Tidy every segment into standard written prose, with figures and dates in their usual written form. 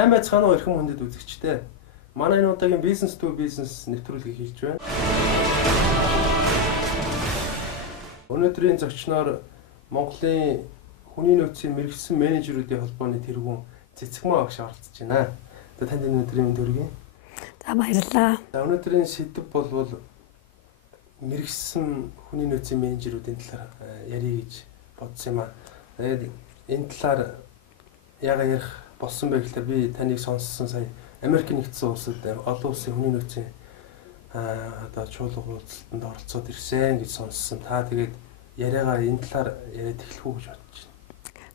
Сайн байцгаана уу эрхэм хүндэт үзэгчдээ. Манай энэ удаагийн бизнес to бизнес нэвтрүүлгийг хийж байна. Өнөөдрийн зочноор Монголын хүний нөөцийн мэргэжсэн менежерүүдийн холбооны тэргүүн Цэцэгмаа багш оролцож байна. За танд энэ өдрийн мэнд хүргэе. За баярлалаа. За өнөөдрийн сэдэв болвол мэргэжсэн хүний нөөцийн менежерүүдийн талаар ярих гэж бодсон юм аа. Тэгээд энэ талаар яагаад ярих болсон бэ гэхээр би таныг сонссон сая Америк нэгдсэн улсад олон улсын хүний нөөцийн одоо чуулга уулзалтанд оролцоод ирсэн гэж сонссон. Та тэгээд яриагаа энэ талаар яриад эхлэх үү гэж бодож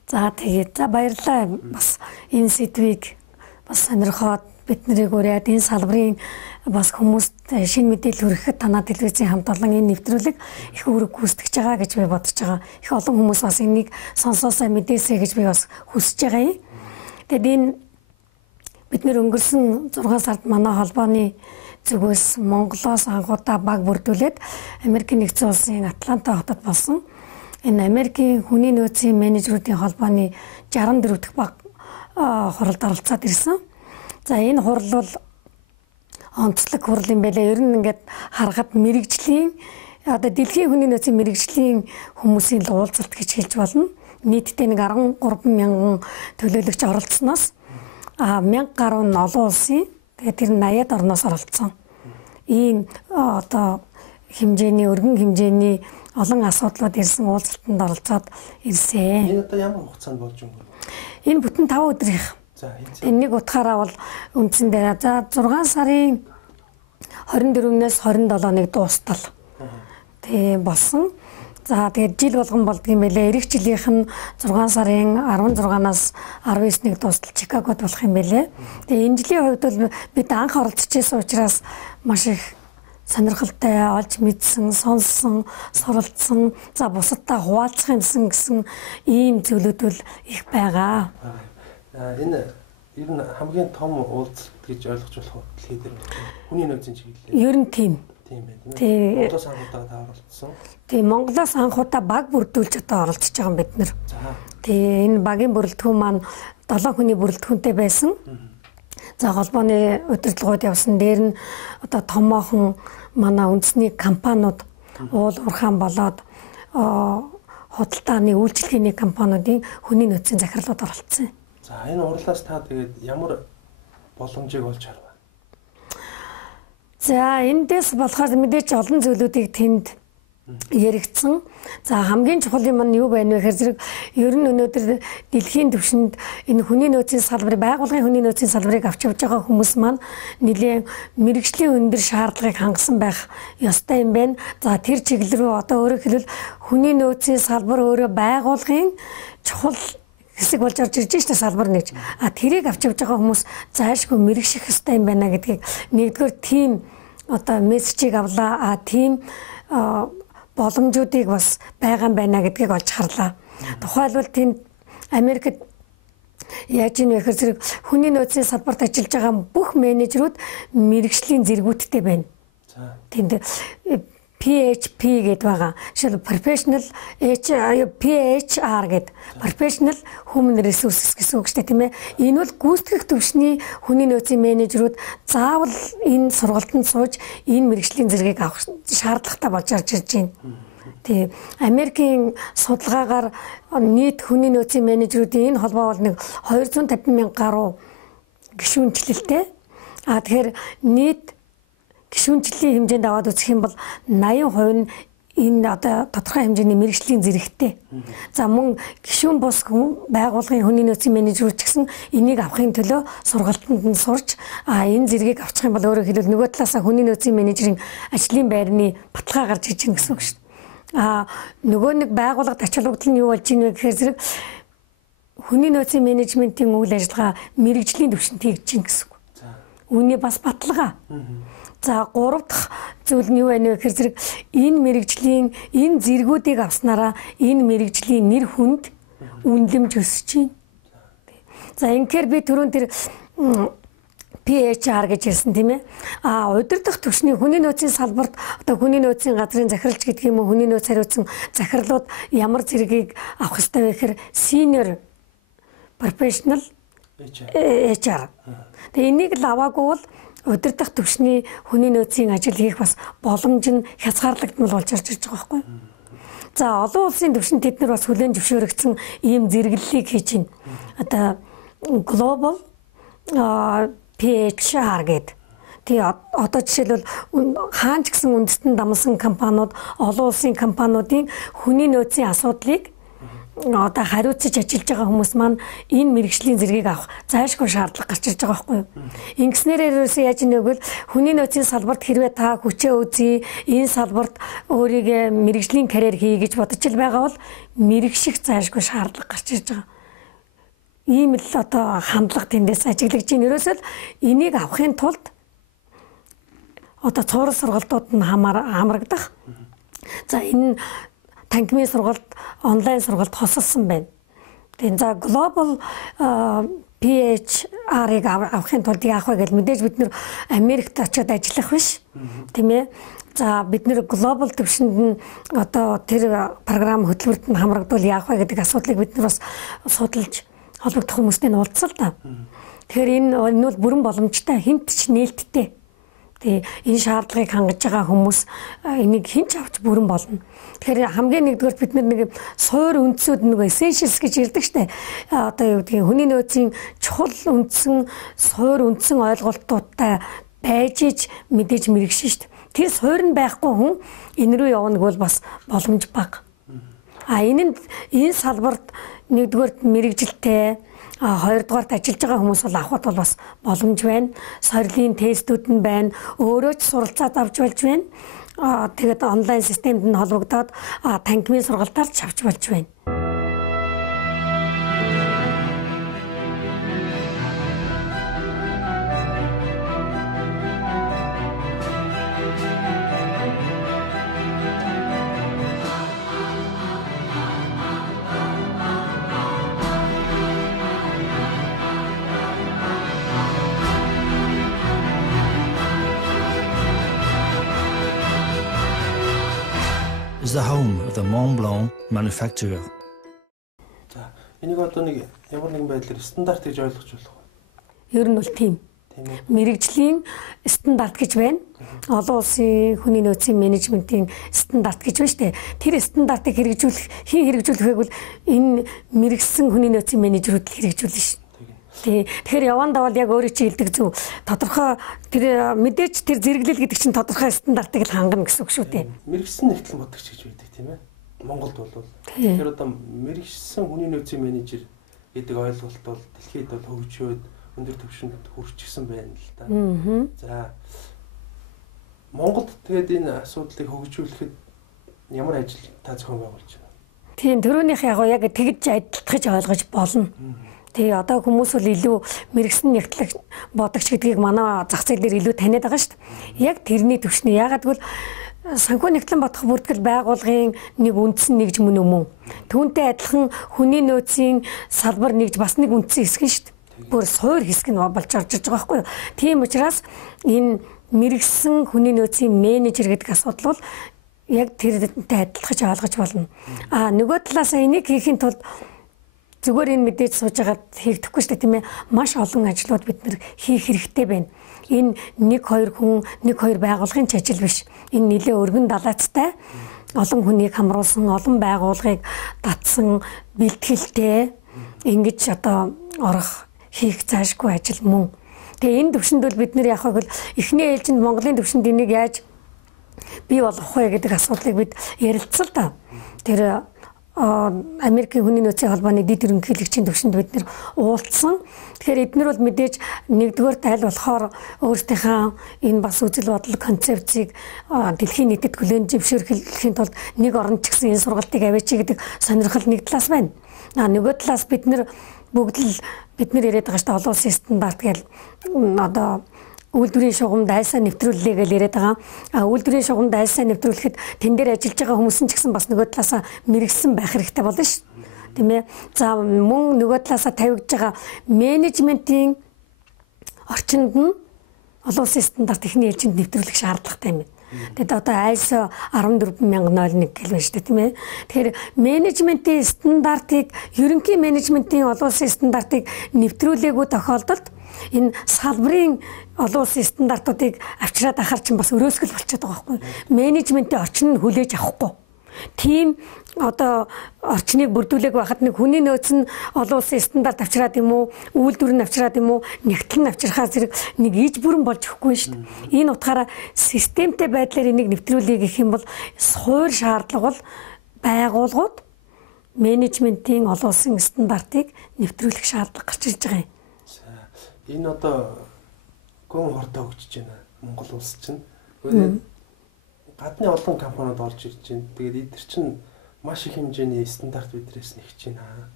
байна. За баярлалаа. Бас энэ сэдвийг бас сонирхоод бид нарыг ураад энэ салбарын бас хүмүүст шинэ мэдээлэл хүрэхэд танаа телевизийн хамт олон энэ нэвтрүүлэг их үүрэг гүйцэтгэж байгаа гэж би бодож байгаа. Их олон хүмүүс бас энийг сонсоосаа мэдээсэй гэж би бас хүсэж байгаа юм. Тэгэд энэ бид нэр өнгөрсөн 6 сард манай холбооны зүгээс Монголоос анхудаа баг бүрдүүлээд Америкийн нэгдсэн улсын Атланта хотод болсон энэ Америкийн хүний нөөцийн менежерүүдийн холбооны 64 дахь баг хуралд оролцоод ирсэн. За энэ хурал бол онцлог хурал юм байлаа. Ер нь ингээд харахад мэрэгжлийн одоо дэлхийн хүний нөөцийн мэрэгжлийн хүмүүсийн уулзалт гэж хэлж болно. Нийтдээ нэг 13 мянган төлөөлөгч оролцсноос 1000 гаруй олон улсын тэгээд тэр 80-ад орноос оролцсон. Ийм одоо хэмжээний өргөн хэмжээний олон асуудлууд ирсэн уулзалтанд оролцоод ирсэн. Энэ одоо ямар хугацаанд болж өнгөрөв? Энэ бүтэн 5 өдрийнх. За энэ нэг утгаараа бол үндсэндээ за 6 сарын 24-ээс 27-ныг дуустал. Тэг болсон. За тэгээд жил болгон болдго юм байлээ. Эх жилийнх нь 6 сарын 16-наас 19-нийг дуустал Чикагод болох юм байлээ. Тэгээд энэ жилийн хувьд бол бид анх оролцож байсан учраас маш их сонирхолтой олж мэдсэн, сонссон, суралцсан, за бусадтай хуваалцах юмсан гэсэн ийм зүйлүүд бол их байгаа. Энэ ер нь хамгийн том уулзалт гэж ойлгож болох дэлхийд хүний нөөцийн чиглэлээр. Ер нь тийм. Тийм байна. Монголоос анхудаа та оролцсон. Тийм Монголоос анхудаа баг бүрдүүлж одоо оролцож байгаа юм бид нар. За. Тийм энэ багийн бүрэлдэхүүн маань 7 хүний бүрэлдэхүүнтэй байсан. За холбооны удирдлагууд явсан. Дээр нь одоо томоохон манай үндэсний компаниуд уул уурхаан болоод худалдааны үйлчилгээний компаниудын хүний нөөцийн захирлууд оролцсон. За энэ урлаас та тэгээд ямар боломжийг олж харав? За эндээс болохоор мэдээч олон зүйлүүдийг тэнд яригдсан. За хамгийн чухал юм нь юу байна вэ гэхээр зэрэг ер нь өнөөдөр дэлхийн түвшинд энэ хүний нөөцийн салбарын байгууллагын хүний нөөцийн салбарыг авч явж байгаа хүмүүс маань нэлээд мэрэгжлийн өндөр шаардлагыг хангасан байх ёстой юм байна. За тэр чиглэл рүү одоо өөрөөр хэлбэл хүний нөөцийн салбар өөрөө байгууллагын чухал хэсэг болж орж ирж байгаа салбар нэгж. Тэрийг авч явж байгаа хүмүүс зайлшгүй мэрэгших ёстой юм байна гэдгийг нэгдүгээр тийм одоо мессежийг авлаа. Тийм боломжуудыг бас байгаа юм байна гэдгийг олж харлаа. Тухайлбал тэнд Америкт яаж юм вэ гэхээр хүний нөөцийн салбарт ажиллаж байгаа бүх менежерүүд мэрэгжлийн зэргүүттэй байна. Тэнд PHP гэдэг байгаа. Жишээл professional PHR гэдэг professional human resources гэсэн үг шүү дээ, тийм ээ. Энэ бол гүйцэтгэх түвшний хүний нөөцийн менежерүүд заавал энэ сургалтанд сууж энэ мэрэгжлийн зэргийг авах шаардлагатай болж орж ирж байна. Тийм. Америкийн судалгаагаар нийт хүний нөөцийн менежерүүдийн энэ холбоо бол нэг 250 мянган гаруй гишүүнчлэлтэй. Тэгэхээр нийт гишүүнчлийн хэмжээнд аваад үзэх юм бол 80% нь энэ одоо тодорхой хэмжээний мэрэгжлийн зэрэгтэй. За мөн гишүүн бус байгууллагын хүний нөөцийн менежерүүд ч гэсэн энийг авахын төлөө сургалтанд нь сурч энэ зэргийг авчих юм бол өөрөөр хэлбэл нөгөө талаасаа хүний нөөцийн менежерийн ажлын байрны баталгаа гарч иж гэнэ гэсэн үг шүү дээ. Нөгөө нэг байгууллагад ач холбогдол нь юу болж ийнэ гэхээр зэрэг хүний нөөцийн менежментийн үйл ажиллагаа мэрэгжлийн түвшинд хийж гэнэ гэсэн үг. Үүний бас баталгаа. За 3 дахь зүйл нь юу вэ гэхээр зэрэг энэ мэрэгжлийн энэ зэргүүдийг авснараа энэ мэрэгжлийн нэр хүнд үнэлэмж өсөж байна. За инхээр би түрүүн тэр PHR гэж хэлсэн тийм ээ. Удирдах түвшний хүний нөөцийн салбарт одоо хүний нөөцийн газрын захиралч гэдэг юм уу хүний нөөц хариуцсан захирлууд ямар зэргийг авах ёстой вэ гэхээр senior professional HR. Тэгээ энийг л аваагүй бол удирдах түвшний хүний нөөцийн ажил хийх бас боломж нь хязгаарлагдмал болж ирж байгаа байхгүй. За олон улсын түвшинд тэд нар бас хүлээн зөвшөөрөгдсөн ийм зэрэглэлийг хийж байна. Одоо Global PHR гэдэг. Тэгээ одоо жишээлбэл хаан ч гэсэн үндэстэн дамсан компаниуд, олон улсын компаниудын хүний нөөцийн асуудлыг одоо хариуцж ажиллаж байгаа хүмүүс маань энэ мэрэгжлийн зэргийг авах зайлшгүй шаардлага гарч ирж байгаа байхгүй юу? Ингэснээр ерөөсөө яаж нэгвэл хүний нөөцийн салбарт хэрвээ та хүчээ үзье, энэ салбарт өөрийгөө мэрэгжлийн карьер хий гэж бодож ил байгаа бол мэрэгших зайлшгүй шаардлага гарч ирж байгаа. Ийм л одоо хандлага тэндээс ажиглаж байна. Ерөөсөө энийг авахын тулд одоо цуврал сургалтууд нь хамрагдах. За энэ танхимын сургалт, онлайн сургалт хосолсон байна. Тэгээд за Global PHR-ыг авахын тулд яах вэ гэвэл мэдээж бид нэр Америкт очиод ажиллах биш. Тийм ээ. За бид нэр глобал төвшөнд нь одоо тэр програм хөтөлбөрт нь хамрагдвал яах вэ гэдэг асуудлыг бид нар бас судалж холбогдох хүмүүстэй нь уулзсан л да. Тэгэхээр энэ бол бүрэн боломжтой, хинт ч нээлттэй. Тэгээ энэ шаардлагыг хангаж байгаа хүмүүс энийг хинч авч бүрэн болно. Тэгэхээр хамгийн нэгдүгээр бид нэг суур үндсүүд нэг essentials гэж ярьдаг штэ. Одоо юу гэдгийг хүний нөөцийн чухал үндсэн суур үндсэн ойлголтуудтай байж иж мэдээж мэрэгшин штэ. Тэр суур нь байхгүй хүн энэ рүү явна гэвэл бас боломж бага. Энэ салбарт нэгдүгээр мэрэгжилтэй хоёрдугаарт ажиллаж байгаа хүмүүс бол авахд бол бас боломж байна. Сорилын тестүүд нь байна. Өөрөө ч суралцаад авч болж байна. Тэгээд онлайн системд нь холбогдоод танхимын сургалтаар ч авч болж байна. Is the home of the Mont Blanc manufacturer. За, энийг одоо нэг ямар нэгэн байдлаар стандарт гэж ойлгож болох уу? Ер нь бол тийм. Мэргэжлийн стандарт гэж байна. Олон улсын хүний нөөцийн менежментийн стандарт гэж байна шүү дээ. Тэр стандартыг хэрэгжүүлэх бол энэ мэргэжсэн хүний нөөцийн менежерүүд л хэрэгжүүлнэ шүү. Тэгэхээр явандаа бол яг өөрөө чи хэлдэг зөв. Тодорхой тэр мэдээж тэр зэрэглэл гэдэг чинь тодорхой стандартыг л хангана гэсэн үг шүү дээ. Мэргэжсэн нэгтлэн бодогч гэж байдаг тийм ээ. Монголд бол тэгэхээр одоо мэргэжсэн хүний нөөцийн менежер гэдэг ойлголт бол дэлхийд бол хөгжөөд өндөр түвшинд хүрчихсэн байна л да. За Монголд тэгээд энэ асуудлыг хөгжүүлэхэд ямар ажил та зохион байгуулж байна? Тийм төрөөнийх яг тэгж адилтгаж ойлгож болно. Тэгээ одоо хүмүүс бол илүү мэрэгсэн нэгтлэг бодогч гэдгийг манай зах зээл дээр илүү таниад байгаа шүү дээ. Яг тэрний түвшний ягаад гэвэл санхүү нэгтлэн бодох бүртгэл байгууллагын нэг үндсэн нэгж мөн. Түүнтэй адилхан хүний нөөцийн салбар нэгж бас нэг үндсэн хэсэг шүү дээ. Бүр суур хэсэг нь болж орж байгаа байхгүй юу? Тийм учраас энэ мэрэгсэн хүний нөөцийн менежер гэдэг асуудал бол яг тэрнтэй адилхаж ойлгож болно. Нөгөө талаас энийг хийхин тулд зүгээр энэ мэдээж сууж агаад хийгдэхгүй шүү дээ тийм ээ. Маш олон ажлууд бид нэр хийх хэрэгтэй байна. Энэ 1-2 хүн, 1-2 байгууллагын ч ажил биш. Энэ нэлээ өргөн далайцтай олон хүнийг хамруулсан, олон байгууллагыг татсан бэлтгэлтэй ингэж одоо орох хийх заашгүй ажил мөн. Тэгээ энэ төвшөнд бол бид нэр яг хэл эхний ээлжинд Монголын төвшөнд энийг яаж бий болгох вэ гэдэг асуудлыг бид ярилцсан л да. Тэр Америкийн хүний нөөцийн холбооны дэд ерөнхийлөгчийн төвшөнд бид нэр уулзсан. Тэгэхээр эдгээр бол мэдээж нэгдүгээр тайл болохоор өөрсдийнхээ энэ бас үзэл бодол концепцийг дэлхийн нийтэд хүлээн зөвшөөрөхийн тулд нэг орнд ч гэсэн энэ сургалтыг аваач гэдэг сонирхол нэг талаас байна. Нөгөө талаас бид нэр бүгд л бид нэр яриад байгаа шүү дээ олон улсын стандарт гэж одоо үйлдвэрийн шугамд айлсаа нэвтрүүллээ гэж яриад байгаа. Үйлдвэрийн шугамд айлсаа нэвтрүүлэхэд тэн дээр ажиллаж байгаа хүмүүс нь ч гэсэн бас нөгөө талаасаа мэрэгсэн байх хэрэгтэй болно шүү. Тийм ээ. За мөн нөгөө талаасаа тавигдж байгаа менежментийн орчинд нь олон улсын стандарт ихний ээлжинд нэвтрүүлэх шаардлагатай юм байна. Тэгээд одоо ISO 14001 гэл байна шүү дээ тийм ээ. Тэгэхээр менежментийн стандартыг ерөнхий менежментийн олон улсын стандартыг нэвтрүүлээгүй тохиолдолд энэ салбарын олон улсын стандартуудыг авчираад ахаар чинь бас өрөөсгөл болчиход байгаа байхгүй. Менежментийн орчин нь хүлээж авахгүй. Тийм одоо орчныг бүрдүүлээг байхад нэг хүний нөөц нь олон улсын стандарт авчираад юм уу, үйлдвэр нь авчираад юм уу, нэгтгэл нь авчирхаа зэрэг нэг иж бүрэн болж өгөхгүй шүү дээ. Энэ утгаараа системтэй байдлаар энийг нэвтрүүлэе гэх юм бол суур шаардлага бол байгууллагууд менежментийн олон улсын стандартыг нэвтрүүлэх шаардлага гарч ирж байгаа юм. Энэ одоо гүн хордоо өгч байна Монгол улс чинь. Гадны олон компаниуд орж ирж байна. Тэгээд эдгээр чинь маш их хэмжээний стандарт бидрээс нэгж байна.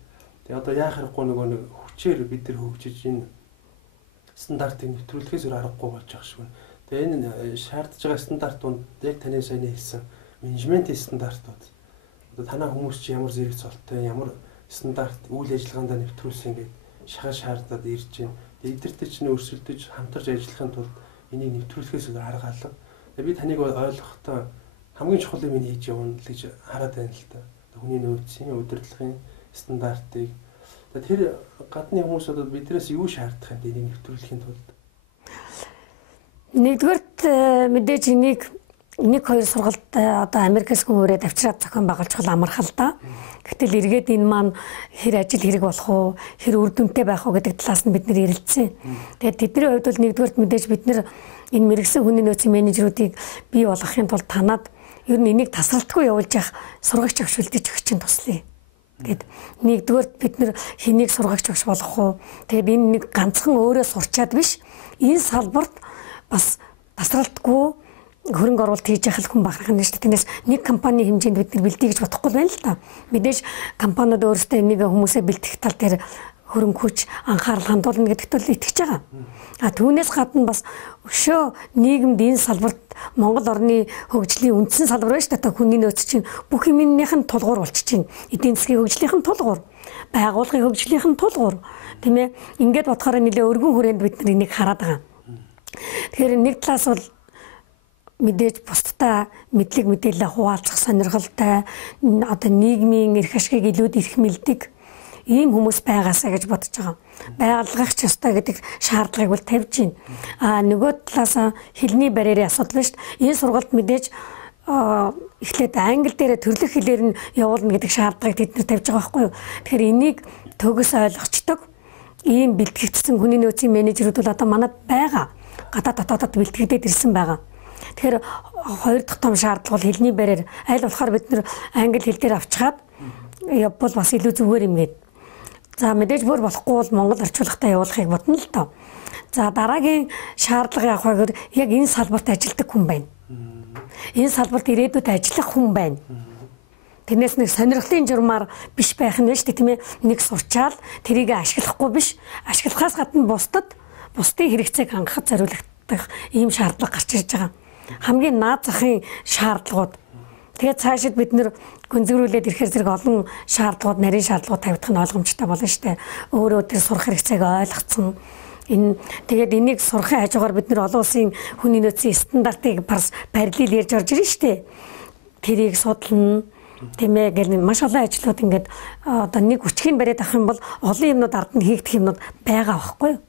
Тэгээд одоо яах хэрэггүй нөгөө нэг хүчээр бид нар хөгжиж энэ стандартыг нэвтрүүлэхээс өөр аргагүй болж байгаа шүү. Тэгээд энэ шаардж байгаа стандартууд яг таны саяны хэлсэн менежментийн стандартууд. Одоо танаа хүмүүс чи ямар зэрэг цолтой, ямар стандарт үйл ажиллагаанд нэвтрүүлсэн гэдэг шахаж шаардаад ирж байна. Эдгээртэй чинь өрсөлдөж хамтарч ажиллахын тулд энийг нэвтрүүлэхээс өөр арга алга. Би таныг ойлгохдоо хамгийн чухал юм хийж явна л гэж хараад байна л та. Хүний нөөцийн удирдлагын стандартыг. Тэр гадны хүмүүс одоо биднээс юу шаардах юм энийг нэвтрүүлэхийн тулд? Нэгдүгээрт мэдээж энийг 1-2 сургалт одоо Америкээс хүмүүрээд авчираад зохион байгуулж хол амархал да. Гэтэл эргээд энэ маань хэр ажил хэрэг болох уу, хэр үр дүнтэй байх уу гэдэг талаас нь бид нэр ярилцсан. Тэгээд тэдний хувьд бол нэгдүгээрт мэдээж бид нэр энэ мэрэгсэн хүний нөөцийн менежерүүдийг бий болгохын тулд танаад ер нь энийг тасралтгүй явуулж явах сургагч өгч үлдээж өгч чинь туслая. Гэт нэгдүгээрт бид нэр хэнийг сургагч өгч болох уу? Тэгээд энэ нэг ганцхан өөрөө сурчаад биш. Энэ салбарт бас тасралтгүй хөрөнгө оруулалт хийж явах хүн бахарх нь шүү дээ. Тиймээс нэг компани хэмжээнд бид нар бэлдээ гэж бодохгүй байна л да. Мэдээж компаниуд өөрсдөө энийг хүмүүсээ бэлтгэх тал дээр хөрөнгө хүч анхаарал хандуулна гэдэгт бол итгэж байгаа. Түүнээс гадна бас өшөө нийгэмд энэ салбарт Монгол орны хөгжлийн үндсэн салбар байна шүү дээ. Хүний нөөц чинь бүх юмнийх нь тулгуур болчихж байна. Эдийн засгийн хөгжлийнх нь тулгуур, байгууллагын хөгжлийнх нь тулгуур. Тийм ээ. Ингээд бодохоор нэлээ өргөн хүрээнд бид нар энийг хараад байгаа. Тэгэхээр нэг талаас бол мэдээж бусдаа мэдлэг мэдээлэл хуваалцах сонирхолтой одоо нийгмийн эрх ашгийг илүүд эрх мэддэг ийм хүмүүс байгаасаа гэж бодож байгаа. Байгуулгах ч ёстой гэдэг шаардлагыг бол тавьж байна. Нөгөө талаас хэлний барьерийн асуудал байна шүү дээ. Энэ сургалт мэдээж эхлээд англи дээр төрлөх хэлээр нь явуулна гэдэг шаардлагыг тэд нар тавьж байгаа байхгүй юу. Тэгэхээр энийг төгс ойлгочдог ийм бэлтгэгдсэн хүний нөөцийн менежерүүд бол одоо манад байгаа. Гадаад дотоодод бэлтгэгдээд ирсэн байгаа. Тэгэхээр хоёр дахь том шаардлага бол хэлний барьер. Аль болохоор бид нэр англи хэл дээр авчгаад явбал бас илүү зүгээр юм гээд. За мэдээж бүр болохгүй бол монгол орчуулгатай явуулахыг бодно л доо. За дараагийн шаардлага явах гэхээр яг энэ салбарт ажилладаг хүн байна. Энэ салбарт ирээдүйд ажиллах хүн байна. Тэрнээс нэг сонирхлын журмаар биш байх нь шүү дээ тийм ээ. Нэг сурчаал тэрийг ашиглахгүй биш. Ашиглахаас гадна бусдын хэрэгцээг хангахад зориулагдах ийм шаардлага гарч ирж байгаа. Хамгийн наад захын шаардлагууд. Тэгээд цаашид бид нэр гүнзгийрүүлээд ирэхээр зэрэг олон шаардлагууд, нарийн шаардлагууд тавигдах нь ойлгомжтой болно шүү дээ. Өөрөө тэр сурах хэрэгцээг ойлгоцсон. Тэгээд энийг сурахын хажуугаар бид нэр олон улсын хүний нөөцийн стандартыг барилил ярьж орж ирнэ шүү дээ. Тэрийг судлана. Тийм ээ гэл маш олон ажлууд ингээд одоо нэг хүчгийн бариад авах юм бол олон юмнууд ард нь хийгдэх юмнууд байгаа байхгүй юу?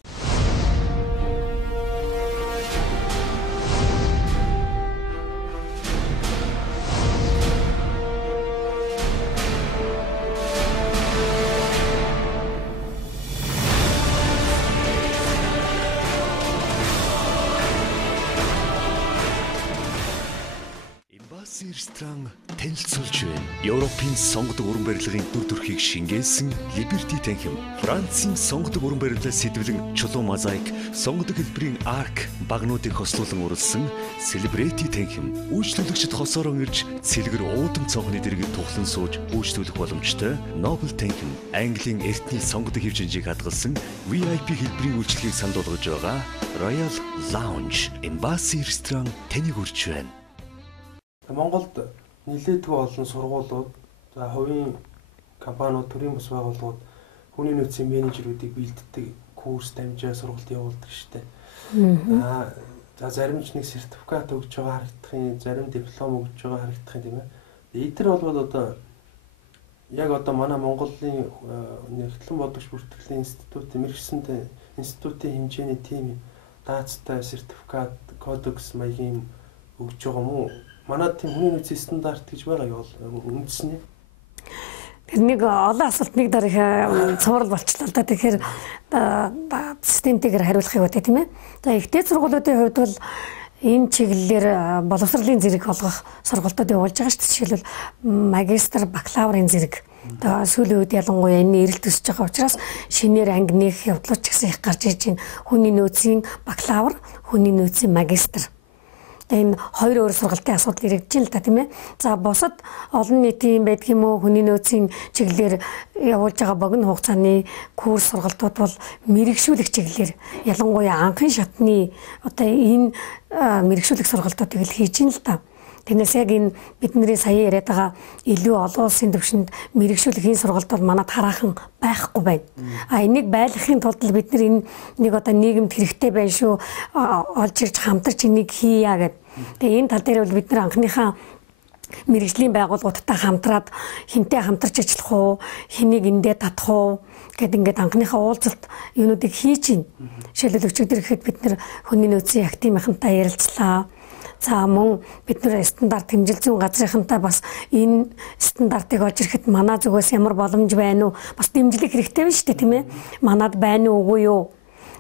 Ресторан танилцуулж байна. Европын сонгодог уран барилгын дүр төрхийг шингээсэн Liberty танхим, Францын сонгодог уран барилгаас сэдвэлэн чулуу мозаик, сонгодог хэлбэрийн арк багнуудыг хослуулан уралсан Celebrity танхим, үйлчлүүлэгчид хосоорон ирж цэлгэр уудам цонхны дэргэд тухлан сууж үйлчлүүлэх боломжтой Noble танхим, Английн эртний сонгодог хэвжинжийг хадгалсан VIP хэлбэрийн үйлчлэгийг санд болгож байгаа Royal Lounge, Embassy ресторан таныг хүрч байна. Монголд нэлээдгүй олон сургуулиуд, за хувийн компаниуд, төрийн бус байгууллагууд хүний нөөцийн менежерүүдийг бэлддэг курс дамжаа сургалт явуулдаг штеп. За зарим ч нэг сертификат өгж байгаа харагдахын, зарим диплом өгж байгаа харагдахын тийм ээ. Эдгээр бол одоо яг одоо манай Монголын нэгтлэн бодогч бүртгэлийн институт, мэргэжсэн институтын хэмжээний тим даацтай сертификат, кодекс маягийн өгж байгаа юм уу? Манай тийм хүний нөөцийн стандарт гэж байгаа юу үндэсний? Тэр нэг олон асуулт нэг дараа их цуврал болчихлоо л да. Тэгэхээр системтэйгээр хариулахыг үүтэй тийм ээ. За ихтэй сургуулиудын хувьд бол энэ чиглэлээр боловсролын зэрэг олгох сургалтууд явуулж байгаа шүү дээ. Жишээлбэл магистр, бакалаврын зэрэг. Одоо сүүлийн үед ялангуяа энэ эрэлт өсөж байгаа учраас шинээр анги нээх явдлууд ч гэсэн их гарч иж байна. Хүний нөөцийн бакалавр, хүний нөөцийн магистр. Энэ хоёр өөр сургалтын асуудал ирэгдэж байна л да тийм ээ. За бусад олон нийтийн байдаг юм уу хүний нөөцийн чиглэлээр явуулж байгаа богино хугацааны курс сургалтууд бол мэрэгшүүлэх чиглэлээр ялангуяа анхын шатны одоо энэ мэрэгшүүлэх сургалтуудыг л хийж ин л да. Тэрнээс яг энэ бидний сая яриад байгаа илүү олон улсын түвшинд мэрэгшүүлэх энэ сургалт бол манад хараахан байхгүй байна. Энийг байлгахын тулд бид нар энэ нэг одоо нийгэмд хэрэгтэй байна шүү олж ирж хамтарч энийг хийя гэдэг. Тэгээ энэ тал дээр бол бид нар анхныхаа мэрэгжлийн байгууллагуудтай хамтраад хинтээ хамтарч ажиллах уу, хэнийг эндээ татах уу гэд ингээд анхныхаа уулзалт юунуудыг хийж байна. Жишээлбэл өчигдөр ихэд бид нар хүний нөөцийн активынхантай ярилцлаа. За мөн бид нар стандарт хэмжил зүйн газрынхантай бас энэ стандартыг олж ирэхэд манай зүгээс ямар боломж байна уу? Бас дэмжлэг хэрэгтэй байна шүү дээ, тийм ээ? Манад байна уугүй юу?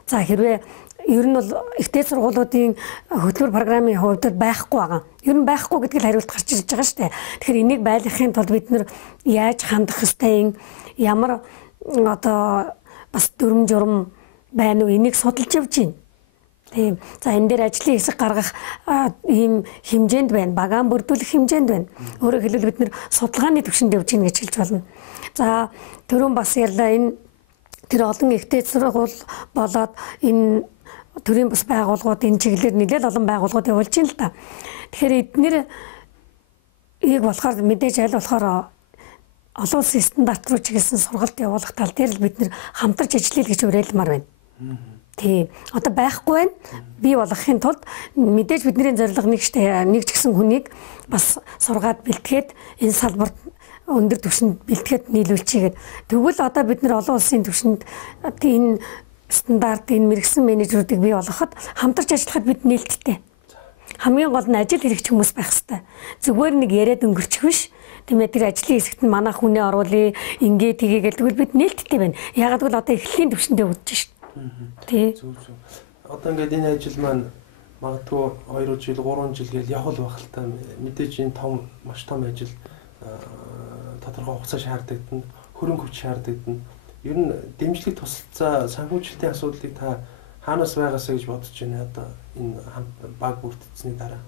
За хэрвээ ер нь бол ихтэй сургуулиудын хөтөлбөр программын хувьд байхгүй байгаа. Ер нь байхгүй гэдгийг хариулт гарч ирж байгаа шүү дээ. Тэгэхээр энийг байлгахын тулд бид нар яаж хандах ёстой юм? Ямар одоо бас дүрм журм байна уу? Энийг судалж явж байна. Тийм. За энэ дээр ажлын хэсэг гаргах ийм хэмжээнд байна. Багаан бүрдүүлэх хэмжээнд байна. Өөрөөр хэлбэл бид нэр судалгааны түвшинд явж гин гэж хэлж болно. За түрүүн бас ярьлаа энэ тэр олон ихтэй сургууль болоод энэ төрийн бас байгууллагууд энэ чиглэлээр нэлээд олон байгууллагууд явуулж байна л да. Тэгэхээр эдгээр ийг болохоор мэдээж аль болохоор олон улсын стандарт руу чиглэсэн сургалт явуулах тал дээр л бид нэр хамтарч ажиллая гэж уриалмаар байна. Тийм. Одоо байхгүй байна. Бий болгохын тулд мэдээж бидний зорилго нэг ч гэсэн хүнийг бас сургаад бэлтгээд энэ салбарт өндөр түвшинд бэлтгээд нийлүүлчихгээд тэгвэл одоо бид нар олон улсын түвшинд энэ стандарт энэ мэрэгсэн менежерүүдийг бий болгоход хамтарч ажиллахад бид нээлттэй. Хамгийн гол нь ажил хэрэгч хүмүүс байх хэрэгтэй. Зүгээр нэг яриад өнгөрчих биш. Тийм ээ тэр ажлын хэсэгт нь манай хүнээ оруулъя, ингээ тгий гэдэг бол бид нээлттэй байна. Ягаад гэвэл одоо эхлэлийн түвшиндээ үдэж шít. Тий. Одоо ингээд энэ ажил маань магадгүй 2 жил, 3 жил гээд явах байх л та. Мэдээж энэ маш том ажил тодорхой хугацаа шаарддаг, хөрөнгө хүч шаарддаг. Ер нь дэмжлэг тусалцаа санхүүжилтийн асуудлыг та хаанаас байгаасаа гэж бодож байна одоо энэ баг бүрдсэний дараа.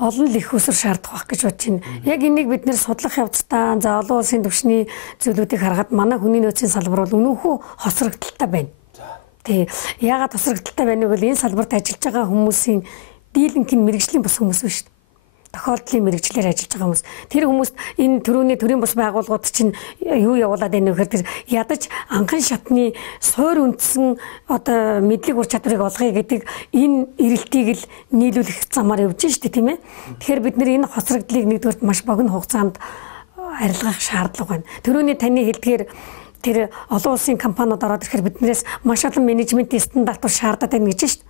Олон л их усар шаардах байх гэж бодож байна. Яг энийг бид нэр судлах явцдаа за олон улсын түвшний зүйлүүдийг харахад манай хүний нөөцийн салбар бол үнэхээр хосрогдолтой байна. Тий. Яагаад хосрогдолтой байна вэ гэвэл энэ салбарт ажиллаж байгаа хүмүүсийн дийлэнх нь мэрэгжлийн бус хүмүүс биш шүү дээ. Тохиолдлын мэрэгчлэр ажиллаж байгаа хүмүүс. Тэр хүмүүст энэ төрийн бус байгууллагууд чинь юу явуулаад байна вэ гэхээр тэр ядаж анхан шатны суур үндсэн одоо мэдлэг ур чадварыг олгоё гэдэг энэ эрэлтийг л нийлүүлэх замаар явж штэ тийм ээ. Тэгэхээр бид нэр энэ хоцрогдлыг нэгдүгээрт маш богино хугацаанд арилгах шаардлага байна. Төрөний таны хэлдгээр тэр олон улсын компаниуд ороод ирэхээр биднээс маш олон менежментийн стандартууд шаардаад байна гэж штэ.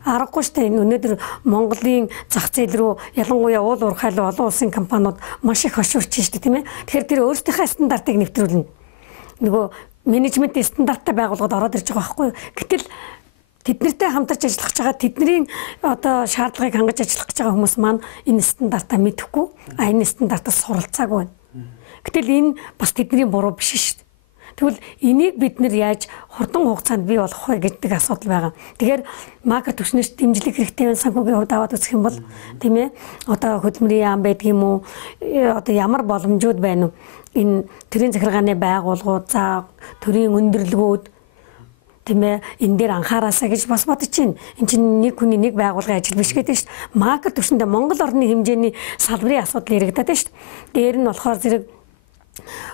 Аргагүй шүү дээ. Өнөөдөр Монголын зах зээл рүү ялангуяа уул уурхай олон улсын компаниуд маш их хошуурч шүү дээ, тийм ээ. Тэгэхээр тэр өөрсдийнхээ стандартыг нэвтрүүлнэ. Нөгөө менежментийн стандарттай байгууллагууд ороод ирж байгаа байхгүй юу? Гэтэл тэднэртэй хамтарч ажиллах байгаа тэдний одоо шаардлагыг хангаж ажиллах гэж байгаа хүмүүс маань энэ стандартаа мэдэхгүй, энэ стандартаас суралцаагүй байна. Гэтэл энэ бас тэдний буруу биш шүү дээ. Тэгвэл энийг бид нэр яаж хурдан хугацаанд бий болгох вэ гэдэг асуудал байгаа. Тэгэхээр макро түвшнээс дэмжлэг хэрэгтэй байна санхүүгийн хувьд аваад үзэх юм бол тийм ээ одоо хөдөлмөрийн яам байдаг юм уу одоо ямар боломжууд байна уу энэ төрийн захиргааны байгууллагууд за төрийн өндөрлгүүд тийм ээ энэ дээр анхаараасаа гэж бас бодож байна. Энд чинь нэг хүний нэг байгууллагын ажил биш гэдэг шүү дээ. Макро түвшиндээ Монгол орны хэмжээний салбарын асуудал яригадаад байна шүү дээ. Дээр нь болохоор зэрэг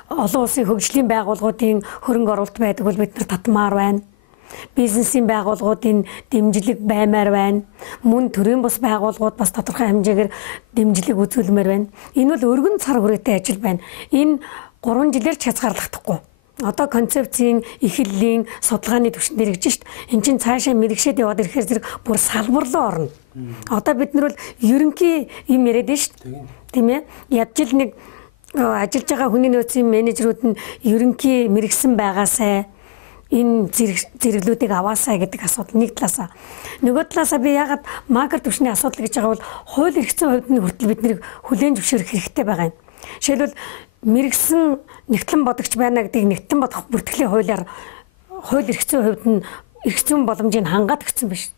олон улсын хөгжлийн байгууллагуудын хөрөнгө оруулалт байдаг бол бид нар татмаар байна. Бизнесийн байгууллагуудын дэмжлэг баймаар байна. Мөн төрийн бус байгууллагууд бас тодорхой хэмжээгээр дэмжлэг үзүүлмээр байна. Энэ бол өргөн цар хүрээтэй ажил байна. Энэ 3 жилээр ч хязгаарлагдахгүй. Одоо концепцийн эхлэлийн судалгааны түвшинд ирж шít. Энд чинь цаашаа мэрэгшээд яваад ирэхээр зэрэг бүр салбар руу орно. Одоо бид нар бол ерөнхий юм яриад нь шít. Тийм ээ. Ядчил нэг ажиллаж байгаа хүний нөөцийн менежерүүд нь ерөнхий мэрэгсэн байгаасай энэ зэрэглүүдийг аваасай гэдэг асуудал нэг талаасаа. Нөгөө талаасаа би ягаад макро түвшний асуудал гэж байгаа бол хууль эрх зүйн хувьд нь хүртэл бид нэр хүлээн зөвшөөрөх хэрэгтэй байгаа юм. Жишээлбэл мэрэгсэн нэгтлэн бодогч байна гэдгийг нэгтлэн бодох бүртгэлийн хуулиар хууль эрх зүйн хувьд нь эрх зүйн боломжийг хангаад өгсөн байна шүү.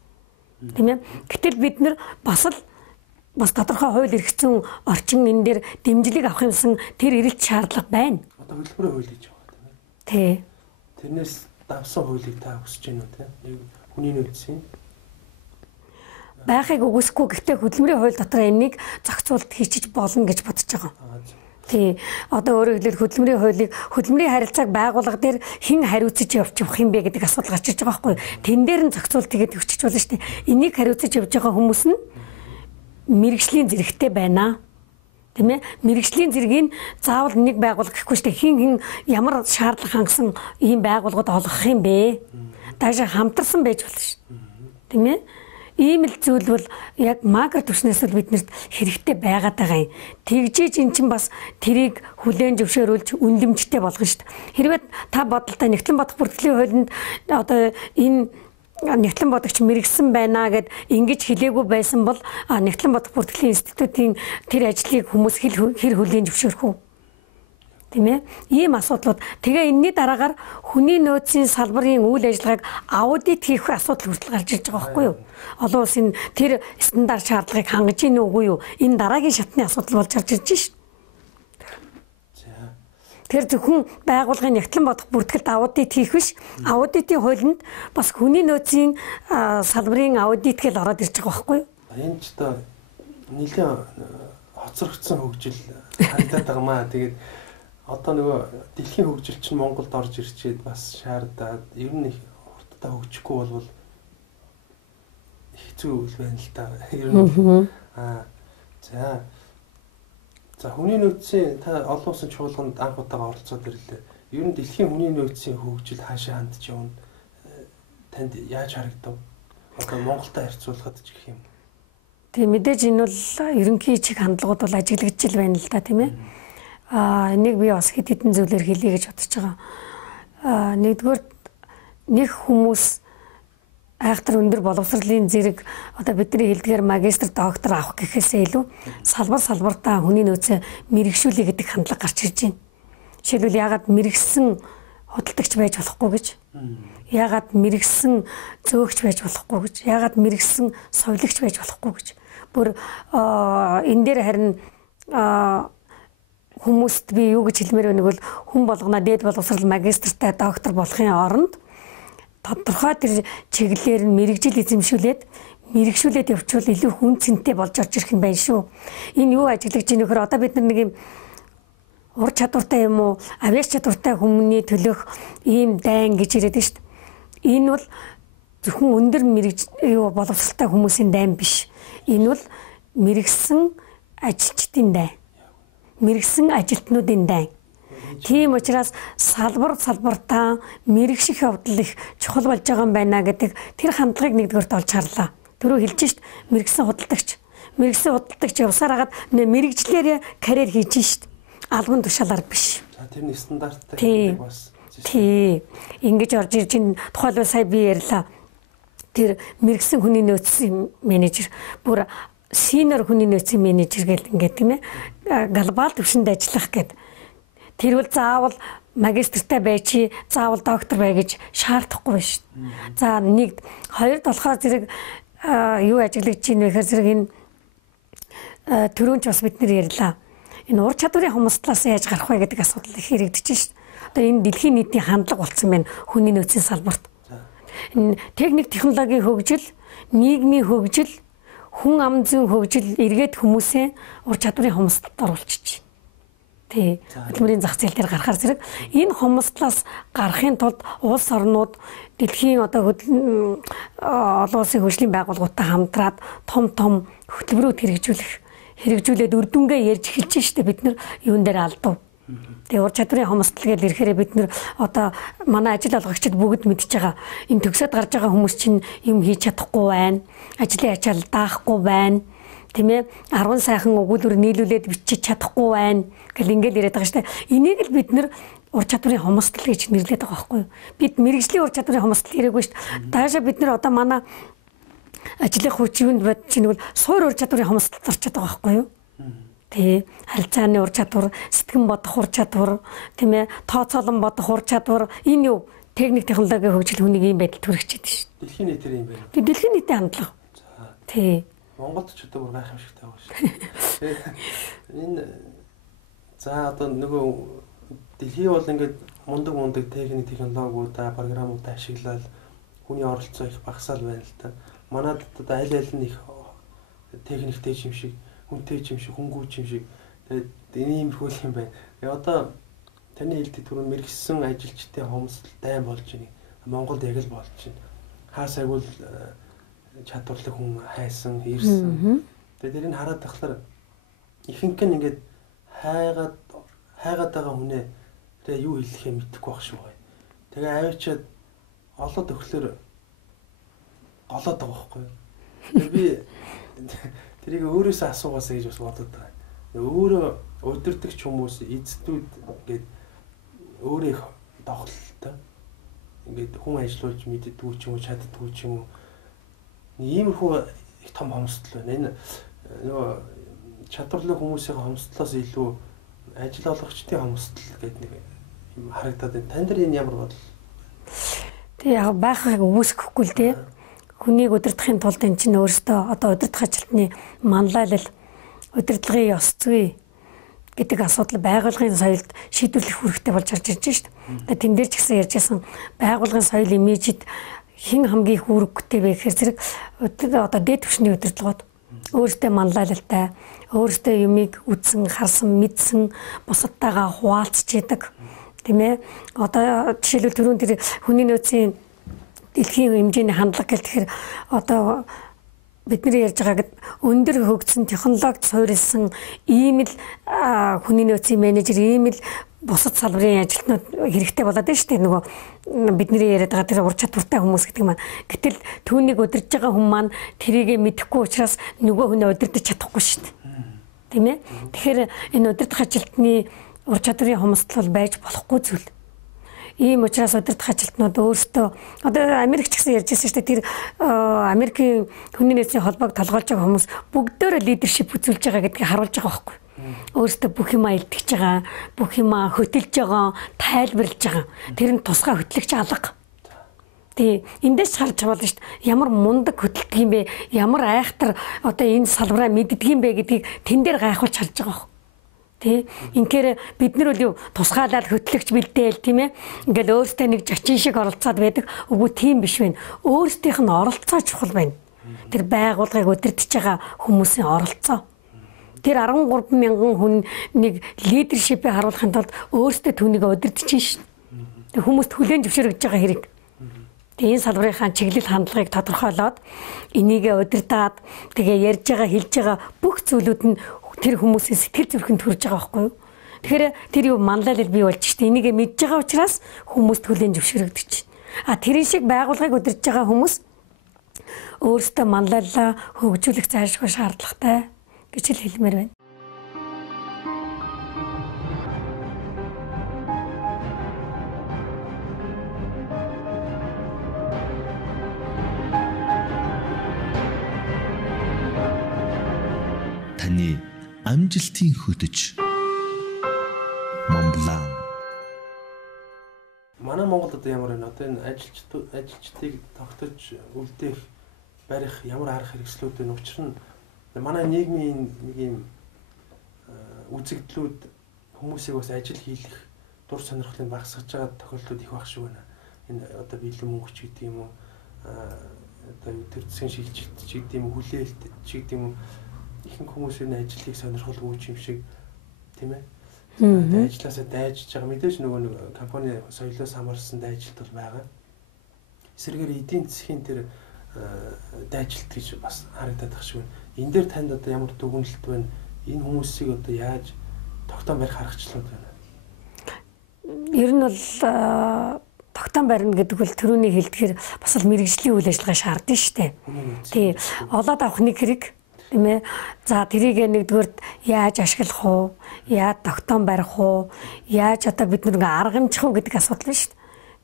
Тийм ээ. Гэтэл бид нар бас тодорхой хууль эрх зүйн орчин энэ дээр дэмжлэг авах юмсан тэр эрэлт шаардлага байна. Одоо хөдөлмөрийн хууль гэж байгаа тийм ээ. Тий. Тэрнээс давсан хуулийг та хүсэж байна уу тийм ээ? Хүний нөөцийн байхыг үгүйсэхгүй гэхдээ хөдөлмөрийн хууль дотор энийг зохицуулт хийчих болно гэж бодож байгаа. Тий. Одоо өөрөөр хэлбэл хөдөлмөрийн харилцааг байгууллага дээр хэн хариуцаж явах юм бэ гэдэг асуудал гарч ирж байгаа байхгүй. Тэн дээр нь зохицуулт хийгээд өччих болно шүү дээ. Энийг хариуцаж явж байгаа хүмүүс нь мэрэгжлийн зэрэгтэй байна. Тийм ээ. Мэрэгжлийн зэргийг заавал нэг байгууллага гэхгүй шүү дээ. Хин ямар шаардлага хангасан ийм байгууллагууд олгох юм бэ? Даашаа хамтарсан байж болно шүү. Тийм ээ. Ийм л зүйл бол яг макро түвшнээс л биднэрт хэрэгтэй байгаад байгаа юм. Тэгжиж эн чинь бас тэрийг хүлээн зөвшөөрүүлж үнэлэмжтэй болгоно шүү дээ. Хэрвээ та бодолтой нэгтлэн бодох бүртгэлийн хуулинд одоо энэ нэгтлэн бодогч мэрэгсэн байна гэд ингэж хэлээгүй байсан бол нэгтлэн бодох бүртгэлийн институтын тэр ажлыг хүмүүс хэр хүлээн зөвшөөрөх үү? Тийм ээ. Ийм асуудлууд. Тэгээ энэний дараагаар хүний нөөцийн салбарын үйл ажиллагааг аудит хийх асуудал хүртэл гарч ирж байгаа байхгүй юу? Олон улсын тэр стандарт шаардлагыг хангаж ийн үгүй юу? Энэ дараагийн шатны асуудал болж гарч ирж шít. Тэр зөвхөн байгууллагын нэгтлэн бодох бүртгэлд аудит хийх биш. Аудитын хуулинд бас хүний нөөцийн салбарын аудит гэл ороод ирж байгаа байхгүй юу? Энэ ч одоо нэлийн хоцрогдсон хөгжил харагдаад байгаа маа. Тэгээд одоо нөгөө дэлхийн хөгжил чинь Монголд орж ирчээд бас шаардаад ер нь хурдтай хөгжихгүй бол хэцүү үйл байна л да. Ер нь за хүний нөөцийн та олон улсын чуулганд анх удаага оролцоод ирлээ. Ер нь дэлхийн хүний нөөцийн хөгжил хаашаа хандж явна? Танд яаж харагдав? Одоо Монголтой харьцуулахад ч гэх юм. Тийм мэдээж энэ бол ерөнхий чиг хандлагууд бол ажиглагдж л байна л да тийм ээ. Энийг би бас хэд хэдэн зүйлээр хэлье гэж бодож байгаа. Нэгдүгээр нэг хүмүүс айхтар өндөр боловсролын зэрэг одоо бидний хэлдгээр магистр доктор авах гэхээсээ илүү салбартаа хүний нөөцөө мэрэгшүүлээ гэдэг хандлага гарч ирж байна. Жишээлбэл яагаад мэрэгсэн худалдагч байж болохгүй гэж, яагаад мэрэгсэн зөөгч байж болохгүй гэж, яагаад мэрэгсэн совилагч байж болохгүй гэж. Бүр энэ дээр харин хүмүүст би юу гэж хэлмээр байна гэвэл хүн болгоно дээд боловсрол магистртай доктор болохын оронд тодорхой тэр чиглэлээр нь мэрэгжил эзэмшүүлээд мэрэгшүүлээд явуул илүү хүн цэнтэй болж орж ирэх юм байна шүү. Энэ юу ажиглаж ийм нөхөр одоо бид нар нэг юм ур чадвартай юм уу авиас чадвартай хүмүүний төлөх ийм дайн гэж ирээд шүү дээ. Энэ бол зөвхөн өндөр мэрэгжил боловсролтой хүмүүсийн дайн биш. Энэ бол мэрэгсэн ажилчдын дайн. Мэрэгсэн ажилтнуудын дайн. Тийм учраас салбартаа мэрэгших явдал их чухал болж байгаа юм байна гэдэг тэр хандлагыг нэгдүгээрт олж харлаа. Түрүү хэлж шít мэрэгсэн худалдагч явсаар хагаад мэрэгжлэр карьер хийж шít. Албан тушаалаар биш. За тэр нэг стандарттай бас. Тий. Ингэж орж ирж ин тухайлбал сая би ярьлаа. Тэр мэрэгсэн хүний нөөцийн менежер бүр senior хүний нөөцийн менежер гэдэг ингээд тийм ээ глобал түвшинд ажиллах гэдэг. Тэр бол заавал магистртай бай чи заавал доктор бай гэж шаардахгүй байна шүү дээ. За нэг хоёрд болохоор зэрэг юу ажиглаж чинь вэ гэхээр зэрэг энэ түрүүнч бас бид нэр ярьлаа. Энэ ур чадварын хүмүүс талаас яаж гарах вэ гэдэг асуудал их хэрэгдэж шүү дээ. Одоо энэ дэлхийн нийтийн хандлага болсон байна хүний нөөцийн салбарт. Энэ техник технологийн хөгжил, нийгмийн хөгжил, хүн ам зүйн хөгжил эргээд хүмүүсээ ур чадварын хүмүүст оруулчих. Тий. Хөдөлмөрийн зах зээл дээр гарахаар зэрэг энэ хомсдлоос гарахын тулд улс орнууд дэлхийн одоо олон улсын хөгжлийн байгууллагуудтай хамтраад том хөтөлбөрүүд хэрэгжүүлээд үр дүнгээ ярьж эхэлж штэ бид нар юун дээр алдав. Тэгээ ур чадварын хомсдол гэж ирэхээр бид нар одоо манай ажил олгогчид бүгд мэдж байгаа. Энэ төгсөөд гарч байгаа хүмүүс чинь юм хийж чадахгүй байна. Ажлын ачаал даахгүй байна. Тийм ээ 10 сайхан өгүүлбэр нийлүүлээд бичиж чадахгүй байна гэл ингээл яриад байгаа шүү дээ. Энийг л бид нэр ур чадварын хомсдол гэж нэрлэдэг байгаа байхгүй юу? Бид мэрэгжлийн ур чадварын хомсдол хэрэггүй шүү дээ. Даашаа бид нэр одоо манай ажлын хүч юунд бод чинь бол суур ур чадварын хомсдолд орчиход байгаа байхгүй юу? Тий, харилцааны ур чадвар, сэтгэн бодох ур чадвар, тийм ээ, тооцоолон бодох ур чадвар энэ юу техник технологийн хөгжил хүнийг ийм байдалд хүргэчихэд шүү дээ. Дэлхийн нийтээр юм байна. Тий, дэлхийн нийтийн хандлага. Тий. Монголд ч одоо бүр гайхамшигтай байгаа шүү. Энэ за одоо нөгөө дэлхий бол ингээд мундаг техник технологиудаа програмуудаа ашиглаад хүний оролцоо их багасаал байна л та. Манайд одоо аль нь их техниктэй юм шиг, хүнтэй юм шиг, хөнгүүч юм шиг тэгээд энэ иймэрхүү юм байна. Одоо таны хэлдэг түрүү мэрэгсэн ажилчдын хомсдол дайм болж байна. Монголд яг л болж байна. Хаасайгүйл чадварлаг хүн хайсан, ирсэн. Тэгээд тэрийг хараад тахлаар ихэнх нь ингээд хайгаад байгаа хүнээ юу хэлэхээ мэдэхгүй байх шүү. Тэгээ авчиад олоод өглөөр голоод байгаа байхгүй. Тэгээ би тэрийг өөрөөсөө асуугаасаа гэж бас бодод байгаа. Өөрөө удирдахч хүмүүс эзэдүүд ингээд өөрөө их догтлолтой. Ингээд хүн ажиллуулж мэддэггүй ч юм уу, чаддаггүй ч юм уу. Иймэрхүү их том хомсдол байна. Энэ нөгөө чадварлаг хүмүүсийн хомсдлоос илүү ажил олгогчдын хомсдол гэдэг нэг юм харагдаад байна. Танд энэ ямар бодол? Тэг яг байхыг үүсгэхгүй л дээ. Хүнийг удирдахын тулд эн чинь өөрөөсөө одоо удирдах ажилтны манлайлал, удирдлагын ёс зүй гэдэг асуудал байгууллагын соёлд шийдвэрлэх хэрэгтэй болж гарч ирж байна шүү дээ. Тэн дээр ч гэсэн ярьжсэн байгууллагын соёл имижид хэн хамгийн их үүрэгтэй вэ гэхээр зэрэг одоо дээд түвшний удирдлагууд өөрөөсөө манлайлалтай, өөрөөсөө юмыг үзсэн, харсан, мэдсэн, бусадтайгаа хуваалцж яадаг. Тийм ээ. Одоо жишээлбэл түрүүн тэр хүний нөөцийн дэлхийн хэмжээний хандлага гэх тэгэхээр одоо бидний ярьж байгааг өндөр хөгжсөн технологид суурилсан ийм л хүний нөөцийн менежер, ийм л бусад салбарын ажилтнууд хэрэгтэй болоод байна шүү дээ. Нөгөө бидний яриад байгаа тэр ур чадвартай хүмүүс гэдэг маань. Гэтэл түүнийг удирж байгаа хүн маань тэрийг мэдэхгүй учраас нөгөө хүнээ удирдах чадахгүй шүү дээ. Тийм ээ. Тэгэхээр энэ удирдах ажилтны ур чадрын хомсдол байж болохгүй зүйл. Ийм учраас удирдах ажилтнууд өөрсдөө одоо Америк ч гэсэн ярьж байсан шүү дээ. Тэр Америкийн хүний нөөцийн холбоог толгойлж байгаа хүмүүс бүгдөө лидершип үзүүлж байгаа гэдгийг харуулж байгаа байхгүй. Өөрсдөө бүх юмаа илтгэж байгаа, бүх юмаа хөтөлж байгаа, тайлбарлаж байгаа. Тэр нь тусгай хөтлөгч алга. Тий, эндээс харж байгаа шүү дээ. Ямар мундаг хөтэлдэг юм бэ? Ямар айхтар одоо энэ салбараа мэддэг юм бэ гэдгийг тэн дээр гайхуулж харж байгаа байхгүй. Тий, инхээр бид нар бол юу тусгаалаад хөтлөгч бэлдээл тийм ээ. Ингээл өөртөө нэг жачин шиг оролцоод байдаг. Үгүй тийм биш вэ. Өөрсдийнх нь оролцоо чухал байна. Тэр байгууллагыг удирдах байгаа хүмүүсийн оролцоо. Тэр 13 мянган хүн нэг лидершипийг харуулахын тулд өөрсдөө түүнийг удирдах чинь шүү. Тэг хүмүүст хүлээн зөвшөөрөгдөж байгаа хэрэг. Тэг энэ салбарынхаа чиглэл хандлагыг тодорхойлоод энийгээ удирдаад тэгээ ярьж байгаа хэлж байгаа бүх зүйлүүд нь тэр хүмүүсийн сэтгэл зүрхэнд хүрж байгаа байхгүй юу? Тэгэхээр тэр юу манлайлал бий болж штэ. Энийгээ мэдж байгаа учраас хүмүүст хүлээн зөвшөөрөгдөж чинь. Тэрийн шиг байгууллагыг удирдах байгаа хүмүүс өөрсдөө манлайлалаа хөгжүүлэх зайлшгүй шаардлагатай гэж л хэлмээр байна. Таны амжилтын хөтөч Монблан. Манай Монголд одоо ямар вэ? Одоо энэ ажилчдыг тогтож үлдээх, барих ямар арга хэрэгслүүд вэ? Учир нь манай нийгмийн нэг юм үзэгдлүүд хүмүүсийг бас ажил хийх дур сонирхлыг багасгаж байгаа тохиолдлууд их байх шүү байна. Энэ одоо бэлэн мөнгө ч гэдэг юм уу? Одоо төр засгийн шилжилт ч гэдэг юм уу? Хүлээлт ч гэдэг юм уу? Ихэнх хүмүүс энэ ажлыг сонирхолгүй юм шиг тийм ээ. Ажлаасаа дайжж байгаа мэдээж нөгөө нэг компани соёлоос хамаарсан дайжилт бол байгаа. Эсвэргээр эдийн засгийн тэр дайжилт гэж бас харагдаад байгаа шүү. Энэ дээр танд одоо ямар дүгнэлт байна? Энэ хүмүүсийг одоо яаж тогтоон барих аргачлалууд байна? Ер нь бол тогтоон барина гэдэг бол түрүүний хэлдгээр бас л мэрэгжлийн үйл ажиллагаа шаардсан шүү дээ. Тий. Олоод авах нэг хэрэг тийм ээ. За тэрийг нэгдүгээр яаж ашиглах уу? Яаж тогтоон барих уу? Яаж одоо бид нэг аргамжих уу гэдэг асуудал байна шүү дээ.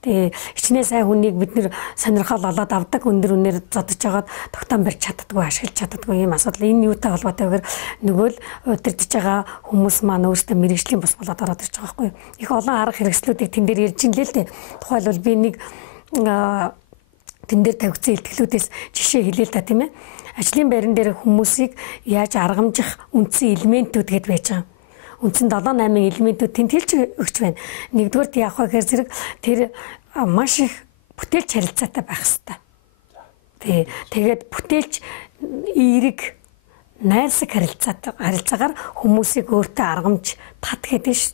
Тэгээ хичнээн сайн хүнийг бид нэр сонирхол олоод авдаг, өндөр үнээр зодож жагаад тогтоон барьж чаддаггүй, ашиглаж чаддаггүй ийм асуудал. Энэ юутай холбоотойгоор нөгөө л удирдах байгаа хүмүүс маань өөрсдөө мэрэгжлийн бус болоод ороод ирж байгаа байхгүй юу? Их олон арга хэрэгслүүдийг тэн дээр ярьж ин л дээ. Тухайлбал би нэг тэн дээр тавигдсан илтгэлүүдээс жишээ хэлээ л та тийм ээ. Ажлын байран дээр хүмүүсийг яаж аргамжих үндсэн элементүүд гэдээ байж байгаа. Үндсэн 7-8 элементүүд тэмдэглэж өгч байна. Нэгдүгээр яах вэ гэхээр зэрэг тэр маш их бүтээлч харилцаатай байх хэрэгтэй. Тэгээд бүтээлч эерэг найрсаг харилцаагаар хүмүүсийг өөртөө аргамж татгээд ш.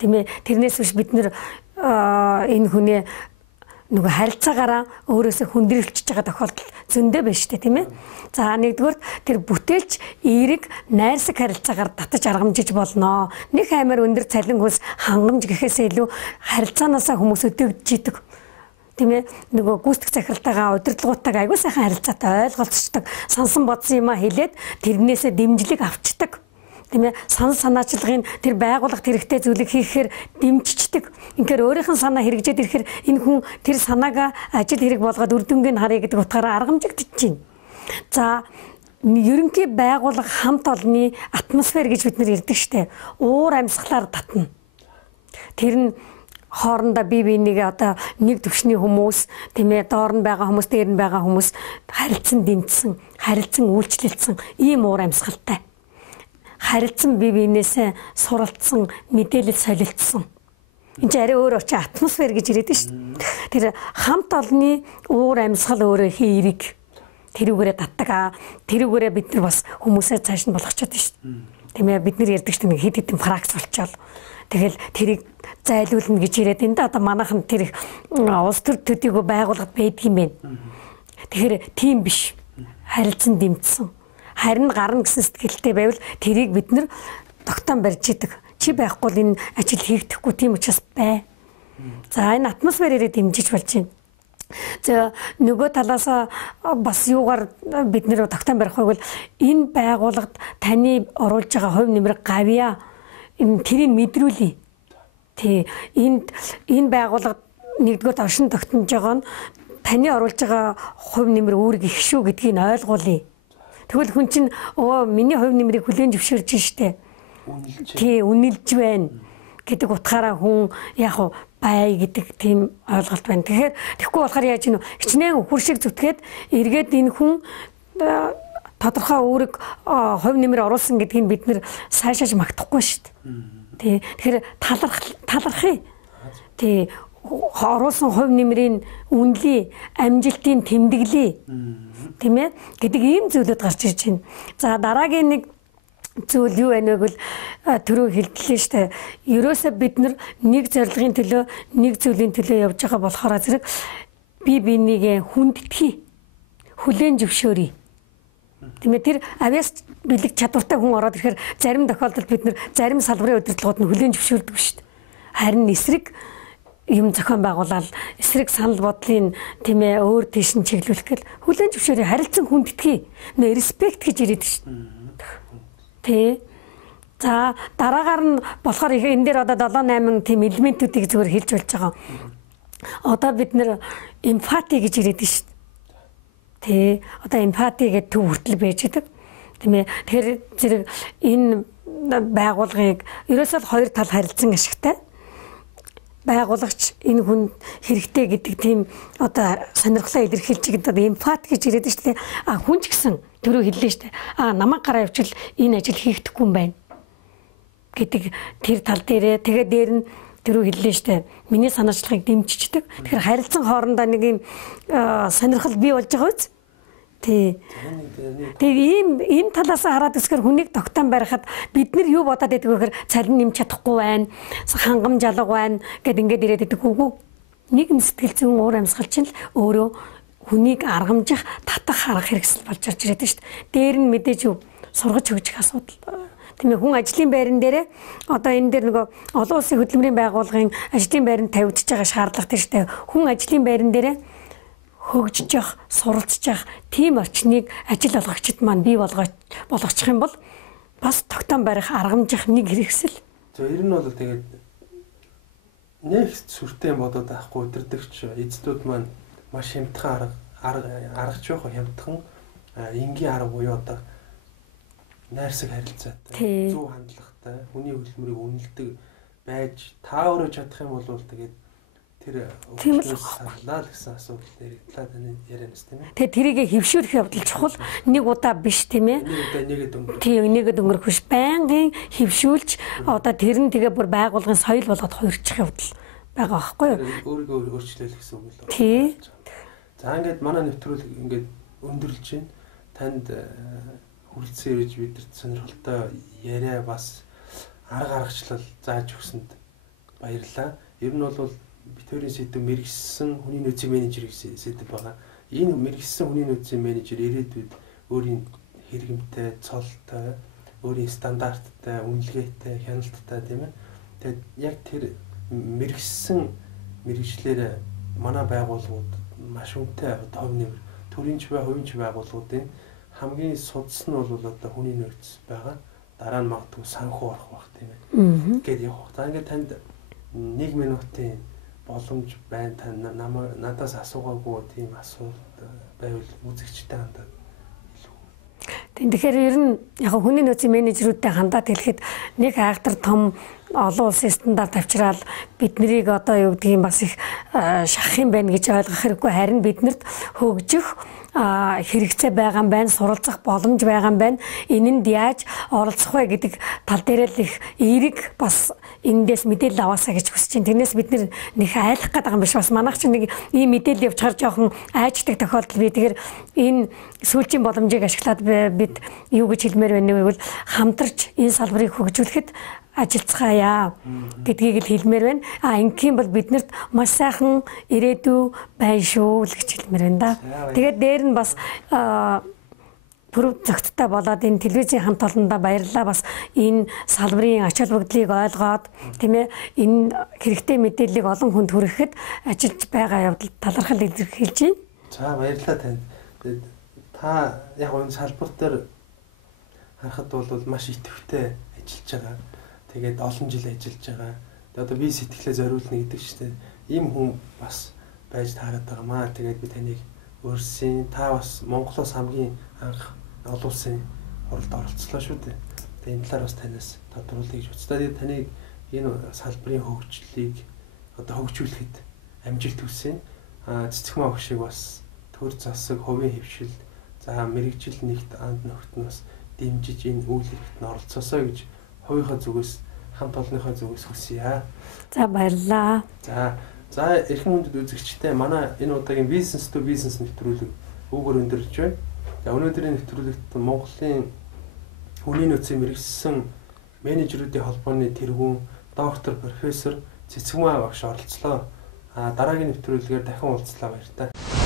Тийм ээ. Тэрнээс биш бид нэр энэ хүний нөгөө харилцаагаараа өөрөөсөө хүндрэлчж байгаа тохиолдол зөндөө байна шүү дээ тийм ээ. За нэгдүгээр тэр бүтээлч эерэг найрсаг харилцаагаар татаж аргамжиж болно. Нэг аймаар өндөр цалин хөлс хангамж гэхээсээ илүү харилцаанаасаа хүмүүс өдөөгдөж идэг. Тийм ээ. Нөгөө гүйцэтгэх захиралтайгаа удирдлагуудтайгаа аягүй сайхан харилцаатай ойлголцдог. Сансан бодсон юм а хэлээд тэрнээсээ дэмжлэг авчдаг. Тийм ээ. Санал санаачлагын тэр байгууллагт хэрэгтэй зүйлийг хийхээр дэмжичдэг. Инхээр өөрийнх нь санаа хэрэгжээд ирэхээр энэ хүн тэр санаагаа ажил хэрэг болгоод үр дүнгийн харъя гэдэг утгаараа аргамжигдэж байна. За ерөнхий байгууллага хамт олонны атмосфер гэж бид нэр ярьдаг штэ. Уур амьсгалаар татна. Тэр нь хоорондоо бие биенийгээ одоо нэг төвшний хүмүүс тийм ээ доор нь байгаа хүмүүс дээр нь байгаа хүмүүс харилцан дэмжсэн, харилцан үйлчлэлсэн ийм уур амьсгалтай. Харилцан бие биенээсээ суралцсан, мэдээлэл солилцсон. Энд чинь арай өөр очи атмосфер гэж ирээд шүү дээ. Тэр хамт олонны уур амьсгал өөрөө эерэг тэрүүгээрээ татдаг. Тэрүүгээрээ бид нар бас хүмүүсээ цааш нь болгочод шүү дээ. Тийм ээ бид нар ярьдаг шүү дээ хэд хэдэн пракс болчоол. Тэгэл тэрийг зайлуулна гэж ирээд энэ одоо манайхан тэр улс төр төдийгүй байгууллагад байдаг юм байна. Тэгэхээр тийм биш. Харилцан дэмжсэн. Харин гарна гэсэн сэтгэлтэй байвал тэрийг бид нэр тогтоон барьж идэг. Чи байхгүй л энэ ажил хийгдэхгүй тийм учраас бай. За энэ атмосферээр дэмжиж болж байна. За нөгөө талаас бас юугаар бид нэр тогтоон барих вэ гэвэл энэ байгууллагад таны оруулж байгаа хувь нэмрэг гавья энэ тэрийг мэдрүүлье. Тэ энэ байгууллагад нэгдүгээр оршин тогтнож байгаа нь таны оруулж байгаа хувь нэмрэг үүрэг их шүү гэдгийг ойлгуулъя. Тэгвэл хүн чинь миний хувь нэмрийг хүлээн зөвшөөрж штэ. Тий үнэлж байна гэдэг утгаараа хүн яг уу бай гэдэг тийм ойлголт байна. Тэгэхээр тэгэхгүй болохоор яаж гинэ хичнээн үхэр шиг зүтгээд эргээд энэ хүн тодорхой үүрэг хувь нэмэр оруулсан гэдгийг бид нэр сайшааж магтахгүй штэ. Тий тэгэхээр талархъя. Тий оруулсан хувь нэмрийн үнэлээ, амжилтын тэмдэглэе. Тийм ээ гэдэг ийм зүйлүүд гарч ирж байна. За дараагийн нэг зүйл юу байна вэ гэвэл түрүү хэлдлээ шүү дээ. Ерөөсөө бид нэг зорилгын төлөө нэг зүйлийн төлөө явж байгаа болохоор зэрэг бие бинийгээ хүндэтгэе. Хүлээн зөвшөөрье. Тийм ээ тэр авиас бэлэг чадвартай хүн ороод ирэхээр зарим тохиолдолд бид зарим салбарын удирдлагууд нь хүлээн зөвшөөрдөг шүү дээ. Харин эсрэг юм зохион байгуулаад эсрэг санал бодлын тийм ээ өөр тийш нь чиглүүлэх гэл хүлээн зөвшөөрөй харилцан хүндэтгэе. Нэ респект гэж ирээд шүү дээ. Тэ. За дараагаар нь болохоор энэ дээр одоо 7-8 тийм элементүүдийг зөвөр хэлж болж байгаа. Одоо бид нэр эмпати гэж ирээд шүү дээ. Тэ. Одоо эмпати гэдэг төв хүртэл байж байгаа. Тийм ээ. Тэгэхээр зэрэг энэ байгууллагыг ерөөсөө хоёр тал харилцан ашигтай. Байгуулагч энэ хүн хэрэгтэй гэдэг тийм одоо сонирхлоо илэрхийлж байгаа эмпат гэж ирээд шүү дээ. Хүн ч гэсэн түрүү хэллээ шүү дээ. Намайг гараа явуул энэ ажил хийгдэхгүй юм байна гэдэг тэр тал дээрээ тэгээд дээр нь түрүү хэллээ шүү дээ. Миний санаачлагыг дэмжичдэг. Тэгэхээр харилцан хоорондоо нэг юм сонирхол бий болж байгаа үз. Тий. Тэгээ энэ талаас хараад үзэхээр хүнийг тогтоон барихад бид нар юу бодоод байдаг вэ гэхээр цалин нэмж чадахгүй байна, хангамж алга байна гэд ингээд ирээд байдаг үгүй. Нийгэм сэтгэл зүйн уур амьсгал чинь л өөрөө хүнийг аргамжих, татах арга хэрэгсэл болж ирж ирээд шүү дээ. Дээр нь мэдээж юу сургаж хөгжих асуудал. Тийм ээ, хүн ажлын байран дээрээ одоо энэ дээр нөгөө олон улсын хөдөлмөрийн байгууллагын ажлын байранд тавигдчихж байгаа шаардлага тийм шүү дээ. Хүн ажлын байран дээрээ хөгжиж явах, суралцж явах тийм орчныг ажил олгогчид маань бий болгочих юм бол бас тогтоон барих, аргамжих нэг хэрэгсэл. Ер нь бол тэгээд нэг сүртэй бодоод авахгүй өдөрдөгч эзэдүүд маань маш хямдхан аргач байх хямдхан энгийн арга буюу одоо найрсаг харилцаатай, зөв хандлагатай, хүний хөдөлмөрийг үнэлдэг байж та өөрөө чадах юм бол тэгээд тэр сарлаа л гэсэн асуудал яригдлаа таны ярианаас тийм ээ. Тэгээ тэрийг хөвшүүлэх явдал чухал нэг удаа биш тийм ээ. Нэгэд өнгөрөх. Тийм нэгэд өнгөрөх биш. Байнгын хөвшүүлж одоо тэр нь тэгээ бүр байгуулгын соёл болгоод хувирчих явдал байгаа байхгүй юу? Өөрийгөө өөрчлөөх гэсэн үг л байна. Тий. За ингээд манай нэвтрүүлэг ингээд өндөрлж байна. Танд хүрэлцэн ирж бидэрт сонирхолтой яриа бас арга аргачлал зааж өгсөнд баярлалаа. Ер нь бол битүүрийн сэдв мэрэгсэн хүний нөөцийн менежер гэсэн сэдв байгаа. Энэ мэрэгсэн хүний нөөцийн менежер ирээдүйд өөрийн хэрэгэмтэй, цолтой, өөрийн стандарттай, үнэлгээтэй, хяналттай тийм ээ. Тэгээд яг тэр мэрэгсэн мэрэгчлэр манай байгууллагууд маш үнэтэй тов нэмэр төрийн ч бай, хувийн ч байгууллагуудын хамгийн судас нь бол одоо хүний нөөц байгаа. Дараа нь магадгүй санхүү орох байх тийм ээ. Гэт явах. За ингээд танд 1 минутын боломж байна. Та надаас асуугаагүй тийм асуулт байвал үзэгчтэй хандаад илүү. Тэгэхээр ер нь яг хүний нөөцийн менежерүүдтэй хандаад хэлэхэд нэг айхтар том олон улсын стандарт авчраад бид нарыг одоо юу гэдгийг бас их шахах юм байна гэж ойлгох хэрэггүй. Харин биднэрт хөгжих хэрэгцээ байгаа юм байна, суралцах боломж байгаа юм байна. Энэнд яаж оролцох вэ гэдэг тал дээр л их эерэг бас эндээс мэдээлэл аваасаа гэж хүсэж байна. Тэрнээс бид нэг айлах гэдэг юм биш бас манайх чинь нэг ийм мэдээлэл явуулахар жоохон айждаг тохиолдол бий. Тэгэхээр энэ сүүлчийн боломжийг ашиглаад бид юу гэж хэлмээр байна вэ гэвэл хамтарч энэ салбарыг хөгжүүлэхэд ажиллацгаая гэдгийг л хэлмээр байна. Ингийн бол биднэрт маш сайхан ирээдүй байна шүү л гэж хэлмээр байна да. Тэгээд дээр нь бас бүрв зохицтой болоод энэ телевизийн хамт олондоо баярлалаа бас энэ салбарын ач холбогдлыг ойлгоод тийм ээ энэ хэрэгтэй мэдээллийг олон хүнд хүрэхэд ажиллаж байгаа явдал талархал илэрхийлж байна. За баярлалаа танд. Та яг энэ салбар дээр харахад бол маш идэвхтэй ажиллаж байгаа. Тэгээд олон жил ажиллаж байгаа. Тэгээд одоо би сэтгэлээ зориулна гэдэг чинь ийм хүн бас байж таарат байгаа маа. Тэгээд би таныг өрсөн. Та бас Монголоос хамгийн анх олон улсын хуралд оролцлоо шүү дээ. Тэгээд энэ талаар бас танаас тодруулъя гэж бодсон. Тэгээд таныг энэ салбарын хөгжлийг одоо хөгжүүлэхэд амжилт хүсье. Цэцэгмаа багшийг бас төр засаг, хувийн хөвшил, за мэрэгжил нэгт анд нөхд нь бас дэмжиж энэ үйл хэрэгт нь оролцоосоо гэж хувийнхаа зүгээс хамт олонныхаа зүгээс хүсье. За баярлалаа. За эрхэм хүндэт үзэгчтэй манай энэ удаагийн бизнес to бизнес нэвтрүүлэг өгөр өндөрлж байна. За өнөөдрийн нэвтрүүлэгт Монголын хүний нөөцийн мэрэгсэн менежерүүдийн холбооны тэргүүн доктор профессор Цэцэгмаа багш оролцлоо. Дараагийн нэвтрүүлгээр дахин уулзлаа баяр та.